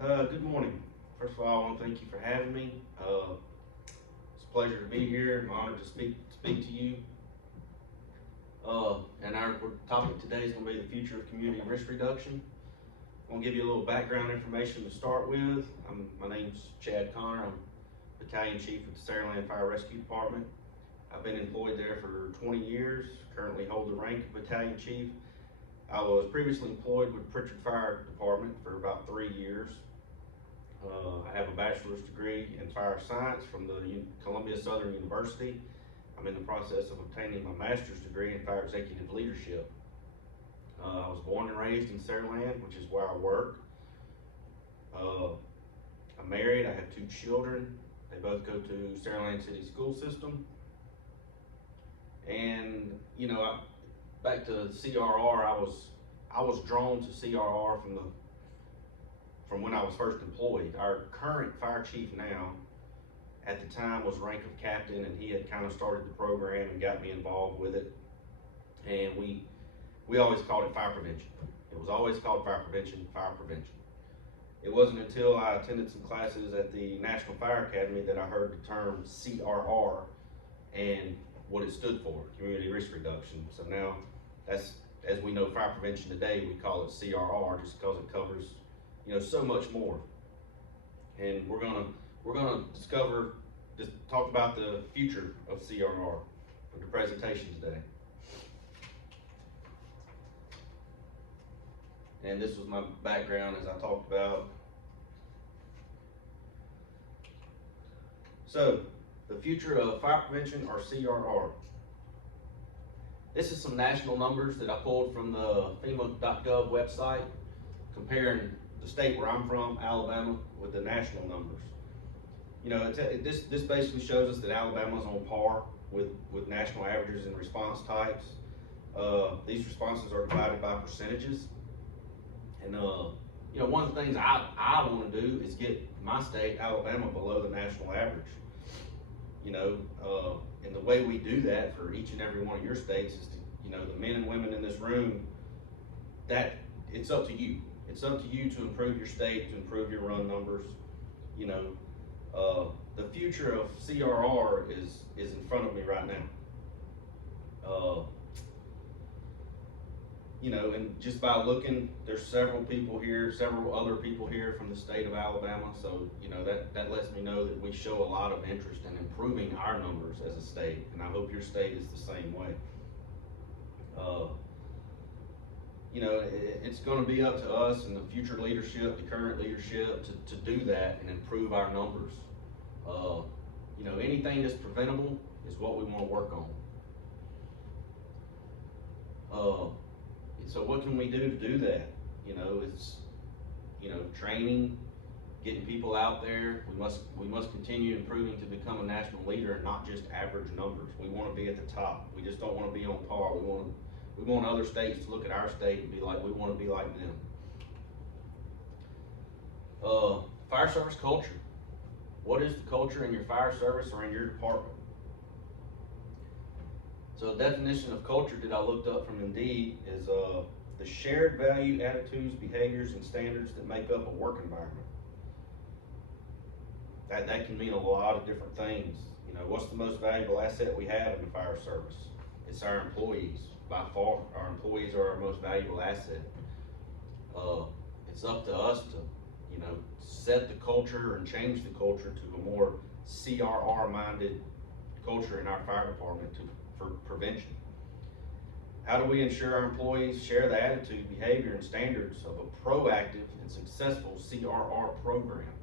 Good morning. First of all, I want to thank you for having me. It's a pleasure to be here. I'm honored to speak to you. And our topic today is going to be the future of community risk reduction. I'm going to give you a little background information to start with. My name's Chad Connor. I'm Battalion Chief with the Saraland Fire Rescue Department. I've been employed there for 20 years, currently hold the rank of Battalion Chief. I was previously employed with Pritchard Fire Department for about 3 years. I have a bachelor's degree in fire science from the Columbia Southern University. I'm in the process of obtaining my master's degree in fire executive leadership. I was born and raised in Saraland, which is where I work. I'm married, I have 2 children. They both go to Saraland City School System. And, back to CRR, I was drawn to CRR from when I was first employed. Our current fire chief now, at the time, was rank of captain, and he had kind of started the program and got me involved with it. And we always called it fire prevention. It was always called fire prevention. It wasn't until I attended some classes at the National Fire Academy that I heard the term CRR and what it stood for, community risk reduction. So now, that's, as we know fire prevention today, we call it CRR just because it covers so much more. And we're gonna talk about the future of CRR with the presentation today. And this was my background as I talked about. So, the future of fire prevention, or CRR. This is some national numbers that I pulled from the FEMA.gov website, comparing the state where I'm from, Alabama, with the national numbers. This basically shows us that Alabama's on par with national averages in response types. These responses are divided by percentages. And one of the things I want to do is get my state, Alabama, below the national average. And the way we do that for each and every one of your states is to, the men and women in this room, that it's up to you. It's up to you to improve your state, to improve your run numbers. The future of CRR is in front of me right now. And just by looking, there's several other people here from the state of Alabama. So, that lets me know that we show a lot of interest in improving our numbers as a state. And I hope your state is the same way. It's going to be up to us and the future leadership, the current leadership, to do that and improve our numbers. Anything that's preventable is what we want to work on. So what can we do to do that? It's training, getting people out there. We must continue improving to become a national leader and not just average numbers. We want to be at the top. We just don't want to be on par. We want other states to look at our state and be like, we want to be like them. Fire service culture. What is the culture in your fire service or in your department? So the definition of culture that I looked up from Indeed is the shared value, attitudes, behaviors, and standards that make up a work environment. That can mean a lot of different things. What's the most valuable asset we have in the fire service? It's our employees. By far, our employees are our most valuable asset. It's up to us to, set the culture and change the culture to a more CRR-minded culture in our fire department for prevention. How do we ensure our employees share the attitude, behavior, and standards of a proactive and successful CRR program?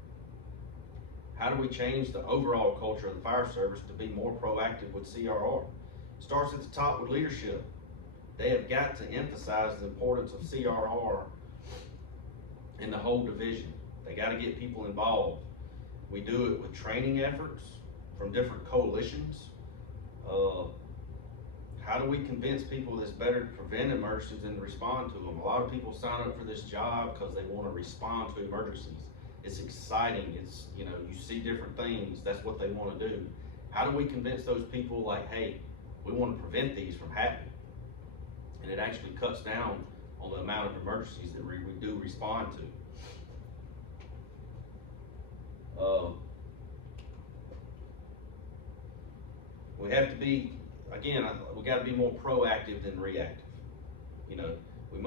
How do we change the overall culture of the fire service to be more proactive with CRR? It starts at the top with leadership. They have got to emphasize the importance of CRR in the whole division. They got to get people involved. We do it with training efforts from different coalitions. How do we convince people that it's better to prevent emergencies than to respond to them? A lot of people sign up for this job because they want to respond to emergencies. It's exciting. It's, you see different things. That's what they want to do. How do we convince those people like, hey, we want to prevent these from happening? And it actually cuts down on the amount of emergencies that we do respond to. Uh, we have to be, again, we got to be more proactive than reactive. You know, we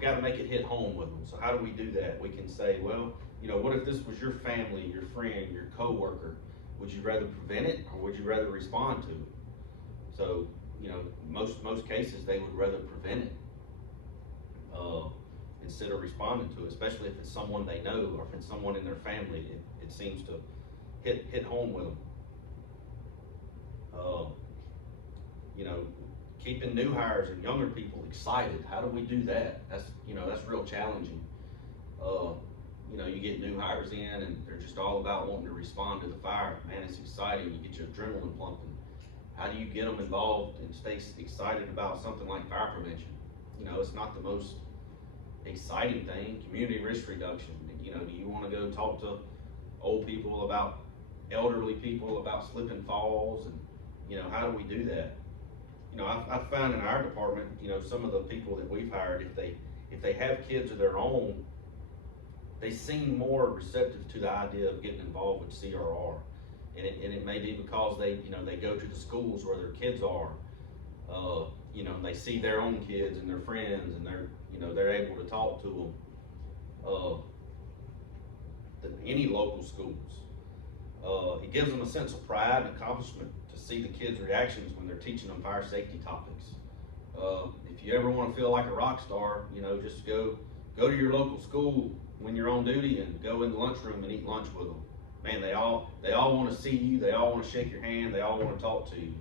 got to make it hit home with them. So how do we do that? We can say, well, you know, what if this was your family, your friend, your coworker? Would you rather prevent it, or would you rather respond to it? So, you know, most cases they would rather prevent it instead of responding to it, especially if it's someone they know or if it's someone in their family. It seems to hit home with them. You know, keeping new hires and younger people excited. How do we do that? That's real challenging. You know, you get new hires in and they're just all about wanting to respond to the fire. Man, it's exciting. You get your adrenaline pumping. How do you get them involved and stay excited about something like fire prevention? You know, it's not the most exciting thing. Community risk reduction. You know, do you want to go talk to old people about elderly people about slip and falls? And, you know, how do we do that? You know, I've found in our department, you know, some of the people that we've hired, if they have kids of their own, they seem more receptive to the idea of getting involved with CRR. And it may be because they go to the schools where their kids are, you know, and they see their own kids and their friends, and they're able to talk to them. Any local schools, it gives them a sense of pride and accomplishment to see the kids' reactions when they're teaching them fire safety topics. If you ever want to feel like a rock star, you know, just go to your local school when you're on duty and go in the lunchroom and eat lunch with them. Man, they all want to see you. They all want to shake your hand. They all want to talk to you.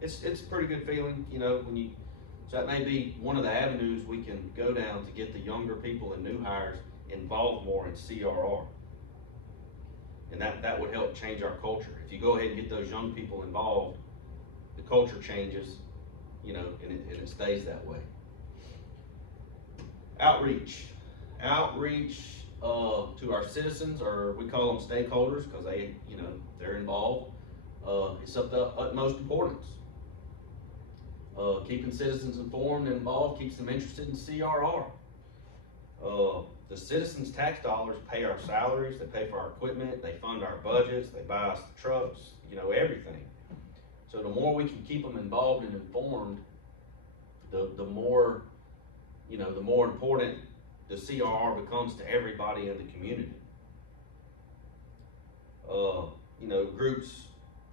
It's a pretty good feeling, you know, so that may be one of the avenues we can go down to get the younger people and new hires involved more in CRR. And that would help change our culture. If you go ahead and get those young people involved, the culture changes, you know, and it stays that way. Outreach to our citizens, or we call them stakeholders because they're involved. It's of the utmost importance. Keeping citizens informed and involved keeps them interested in CRR. The citizens' tax dollars pay our salaries, they pay for our equipment, they fund our budgets, they buy us the trucks, you know, everything. So the more we can keep them involved and informed, the more important the CRR becomes to everybody in the community. You know,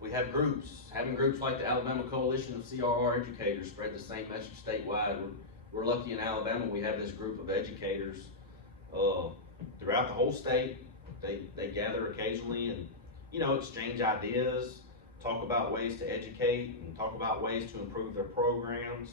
we have groups. Having groups like the Alabama Coalition of CRR Educators spread the same message statewide. We're lucky in Alabama, we have this group of educators throughout the whole state. They gather occasionally and, you know, exchange ideas, talk about ways to educate, and talk about ways to improve their programs.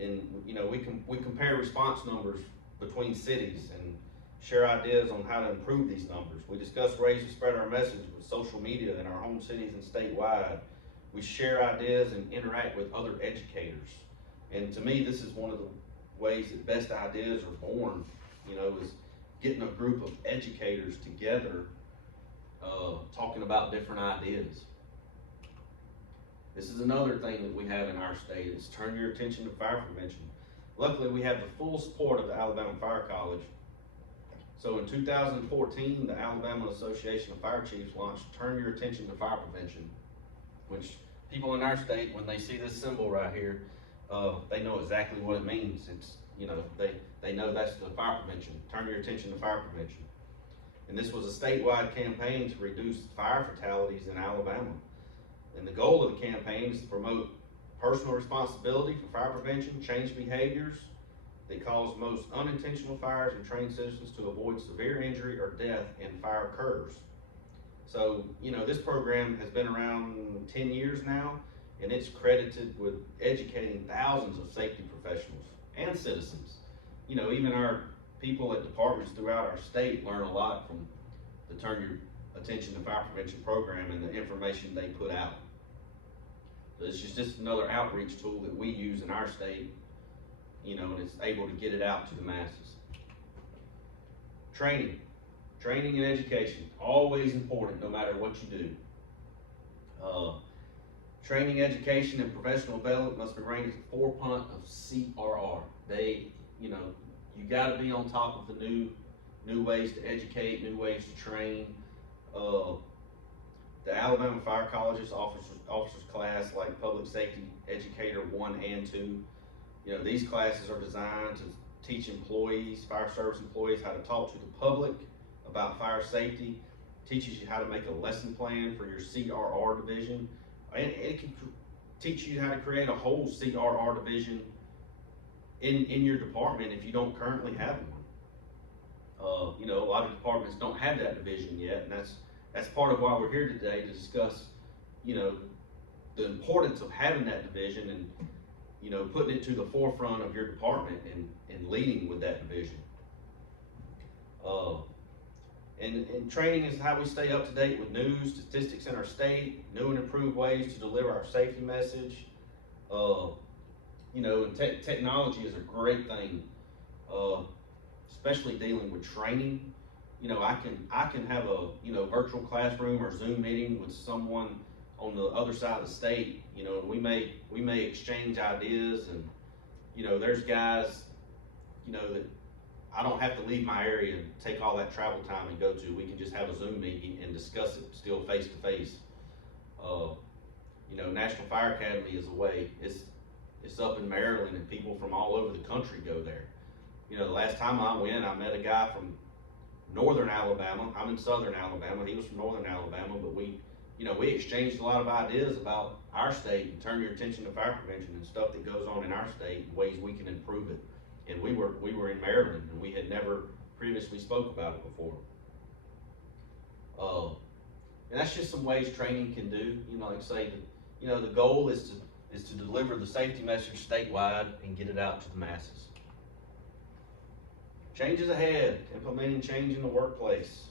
And, you know, we compare response numbers between cities and share ideas on how to improve these numbers. We discuss ways to spread our message with social media in our home cities and statewide. We share ideas and interact with other educators. And to me, this is one of the ways that best ideas are born, you know, is getting a group of educators together, talking about different ideas. This is another thing that we have in our state, is turn your attention to fire prevention. Luckily, we have the full support of the Alabama Fire College. So in 2014, the Alabama Association of Fire Chiefs launched Turn Your Attention to Fire Prevention, which people in our state, when they see this symbol right here, they know exactly what it means. It's, you know, they know that's the fire prevention. Turn your attention to fire prevention. And this was a statewide campaign to reduce fire fatalities in Alabama. And the goal of the campaign is to promote personal responsibility for fire prevention, change behaviors that cause most unintentional fires, and train citizens to avoid severe injury or death in fire occurs. So, you know, this program has been around 10 years now, and it's credited with educating thousands of safety professionals and citizens. You know, even our people at departments throughout our state learn a lot from the Turn Your Attention to Fire Prevention program and the information they put out. So it's just another outreach tool that we use in our state, you know, and it's able to get it out to the masses. Training and education, always important no matter what you do. Training, education, and professional development must be ranked at the forefront of CRR. You gotta be on top of the new new ways to educate, new ways to train. Uh, the Alabama Fire College's officers class, like Public Safety Educator 1 and 2, you know, these classes are designed to teach employees, fire service employees, how to talk to the public about fire safety, teaches you how to make a lesson plan for your CRR division, and it can teach you how to create a whole CRR division in your department if you don't currently have one. You know, a lot of departments don't have that division yet, and that's part of why we're here today, to discuss, you know, the importance of having that division and, you know, putting it to the forefront of your department and leading with that division. And training is how we stay up to date with news, statistics in our state, new and improved ways to deliver our safety message. You know, and technology is a great thing, especially dealing with training. You know, I can have a, you know, virtual classroom or Zoom meeting with someone on the other side of the state. You know, we may exchange ideas, and, you know, there's guys, you know, that I don't have to leave my area and take all that travel time and go to. We can just have a Zoom meeting and discuss it still face to face. You know, National Fire Academy is a way. It's up in Maryland, and people from all over the country go there. You know, the last time I went, I met a guy from northern Alabama. I'm in southern Alabama. He was from northern Alabama, but we exchanged a lot of ideas about our state and turn your attention to fire prevention and stuff that goes on in our state and ways we can improve it. And we were in Maryland, and we had never previously spoke about it before. And that's just some ways training can do. You know, like I say, you know, the goal is to deliver the safety message statewide and get it out to the masses. Changes ahead, implementing change in the workplace.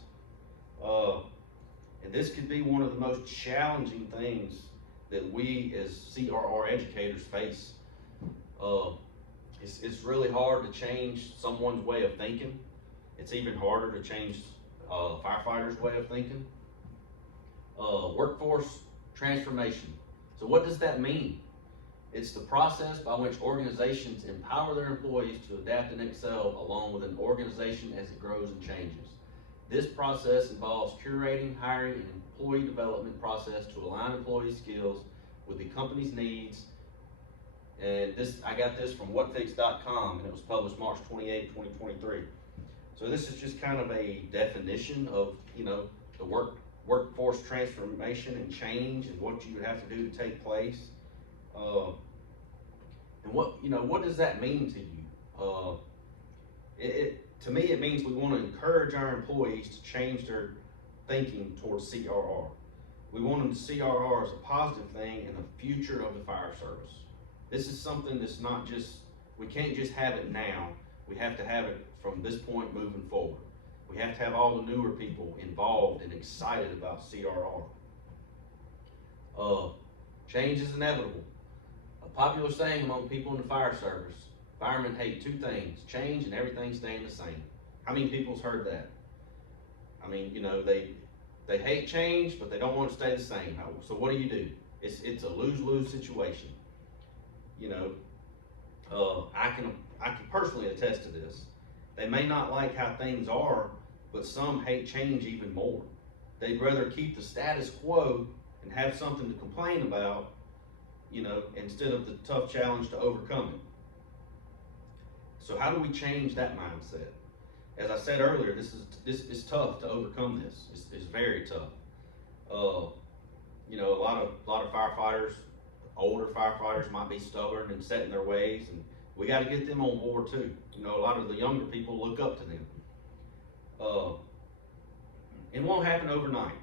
And this could be one of the most challenging things that we as CRR educators face. It's really hard to change someone's way of thinking. It's even harder to change firefighters' way of thinking. Workforce transformation. So what does that mean? It's the process by which organizations empower their employees to adapt and excel along with an organization as it grows and changes. This process involves curating, hiring, and employee development process to align employee skills with the company's needs. And I got this from whatfix.com, and it was published March 28, 2023. So this is just kind of a definition of, you know, the workforce transformation and change and what you would have to do to take place. And what does that mean to you? To me, it means we want to encourage our employees to change their thinking towards CRR. We want them to see CRR as a positive thing in the future of the fire service. This is something that's not just, we can't just have it now. We have to have it from this point moving forward. We have to have all the newer people involved and excited about CRR. Change is inevitable. A popular saying among people in the fire service: firemen hate two things, change and everything staying the same. How many people's heard that? I mean, you know, they hate change, but they don't want it to stay the same. So what do? It's a lose-lose situation. You know, I can personally attest to this. They may not like how things are, but some hate change even more. They'd rather keep the status quo and have something to complain about, you know, instead of the tough challenge to overcome it. So how do we change that mindset? As I said earlier, this is tough to overcome. It's very tough. You know, a lot of firefighters, older firefighters, might be stubborn and set in their ways, and we got to get them on board too. You know, a lot of the younger people look up to them. It won't happen overnight.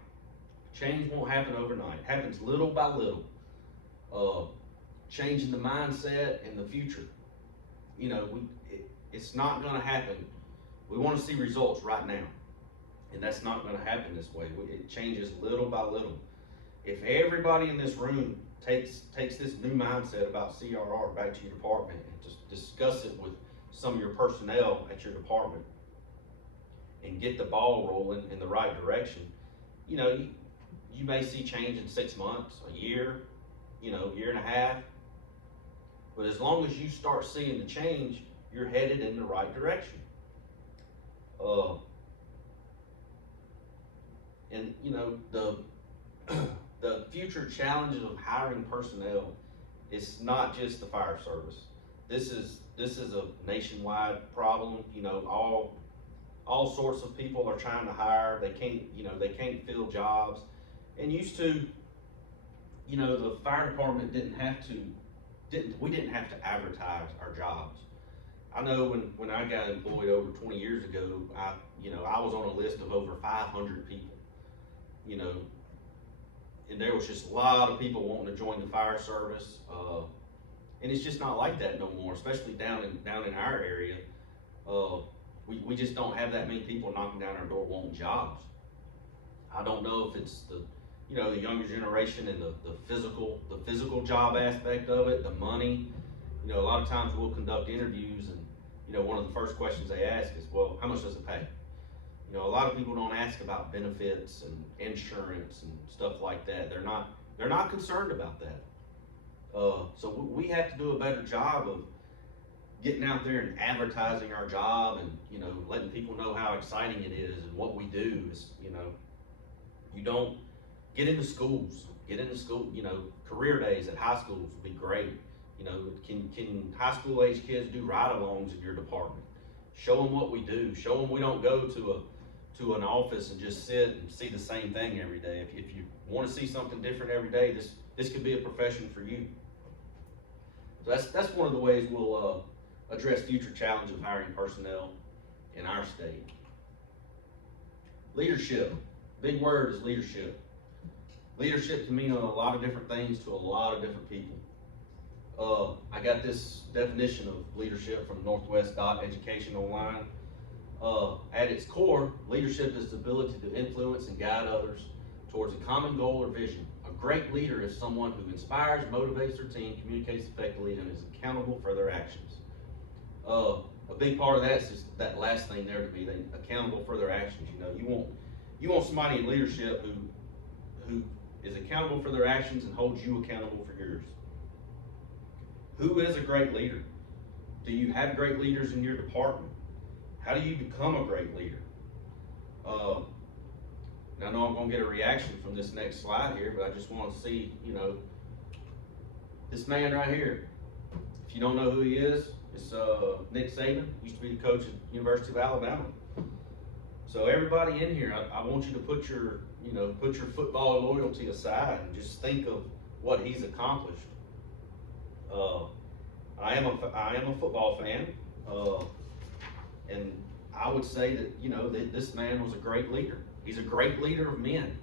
Change won't happen overnight. It happens little by little. Changing the mindset in the future. You know, it's not going to happen. We want to see results right now, and that's not going to happen this way. It changes little by little. If everybody in this room takes this new mindset about CRR back to your department and just discuss it with some of your personnel at your department and get the ball rolling in the right direction, you know, you may see change in 6 months, a year, you know, year and a half. But as long as you start seeing the change, you're headed in the right direction. And you know, the future challenges of hiring personnel, it's not just the fire service. This is a nationwide problem. You know, all sorts of people are trying to hire. They can't fill jobs. And used to, you know, the fire department we didn't have to advertise our jobs. I know when I got employed over 20 years ago, I was on a list of over 500 people, you know, and there was just a lot of people wanting to join the fire service. And it's just not like that no more, especially down in our area. We just don't have that many people knocking down our door wanting jobs. I don't know if it's the younger generation and the physical job aspect of it, the money. You know, a lot of times we'll conduct interviews, and you know, one of the first questions they ask is, well, how much does it pay? You know, a lot of people don't ask about benefits and insurance and stuff like that. They're not concerned about that. So we have to do a better job of getting out there and advertising our job, and you know, letting people know how exciting it is and what we do. Is, you know, you don't get into schools. You know, career days at high schools would be great. You know, can high school age kids do ride-alongs in your department? Show them what we do. Show them we don't go to an office and just sit and see the same thing every day. If you want to see something different every day, this could be a profession for you. So that's one of the ways we'll address future challenge of hiring personnel in our state. Leadership. Big word is leadership. Leadership can mean a lot of different things to a lot of different people. I got this definition of leadership from Northwest Education Online. At its core, leadership is the ability to influence and guide others towards a common goal or vision. A great leader is someone who inspires, motivates their team, communicates effectively, and is accountable for their actions. A big part of that is just that last thing there, to be accountable for their actions. You know, you want somebody in leadership who is accountable for their actions and holds you accountable for yours. Who is a great leader? Do you have great leaders in your department? How do you become a great leader? I know I'm going to get a reaction from this next slide here, but I just want to see, you know, this man right here. If you don't know who he is, it's Nick Saban. Used to be the coach at University of Alabama. So everybody in here, I want you to put your football loyalty aside and just think of what he's accomplished. I am a football fan, and I would say that, you know, that this man was a great leader. He's a great leader of men.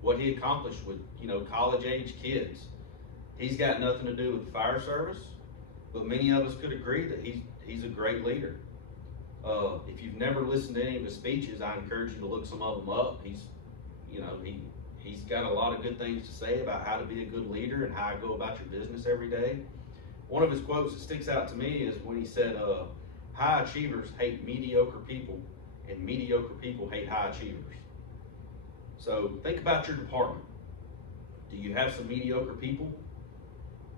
What he accomplished with, you know, college-age kids. He's got nothing to do with the fire service, but many of us could agree that he's a great leader. If you've never listened to any of his speeches, I encourage you to look some of them up. He's got a lot of good things to say about how to be a good leader and how to go about your business every day. One of his quotes that sticks out to me is when he said, high achievers hate mediocre people, and mediocre people hate high achievers. So think about your department. Do you have some mediocre people?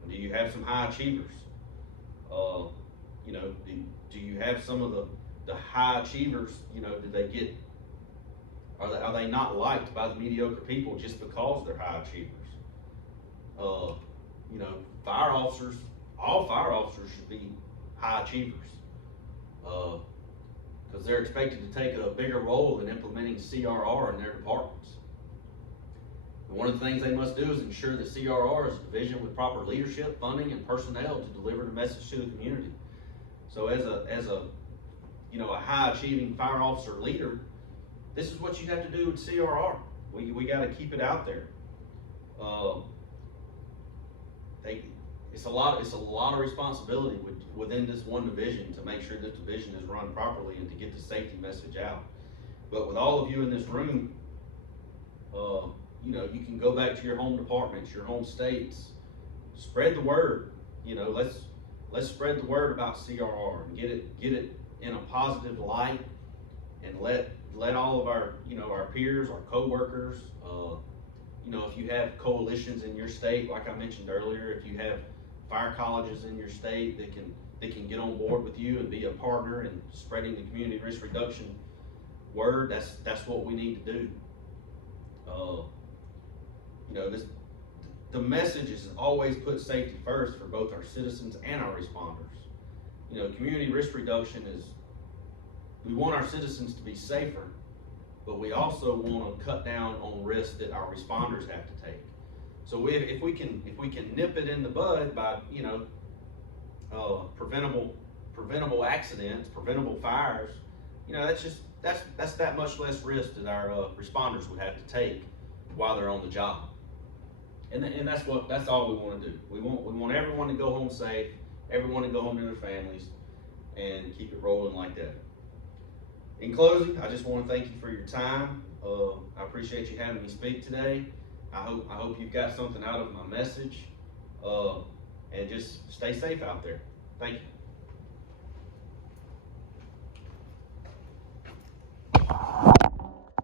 Do you have some high achievers? You know, do you have some of the high achievers? You know, are they not liked by the mediocre people just because they're high achievers? You know, all fire officers should be high achievers, because they're expected to take a bigger role in implementing CRR in their departments. And one of the things they must do is ensure that CRR is a division with proper leadership, funding, and personnel to deliver the message to the community. So as a high achieving fire officer leader, this is what you have to do with CRR. We got to keep it out there. It's a lot of responsibility within this one division to make sure this division is run properly and to get the safety message out. But with all of you in this room, you know, you can go back to your home departments, your home states, spread the word. You know, let's spread the word about CRR and get it in a positive light, and let all of our peers, our co-workers, you know, if you have coalitions in your state, like I mentioned earlier, if you have fire colleges in your state that can get on board with you and be a partner in spreading the community risk reduction word, that's what we need to do. You know, the message is always put safety first for both our citizens and our responders. You know, community risk reduction is, we want our citizens to be safer, but we also want to cut down on risks that our responders have to take. So if we can nip it in the bud by, you know, preventable accidents, preventable fires, you know, that's that much less risk that our responders would have to take while they're on the job. And that's all we want to do. We want everyone to go home safe, everyone to go home to their families, and keep it rolling like that. In closing, I just want to thank you for your time. I appreciate you having me speak today. I hope you've got something out of my message, and just stay safe out there. Thank you.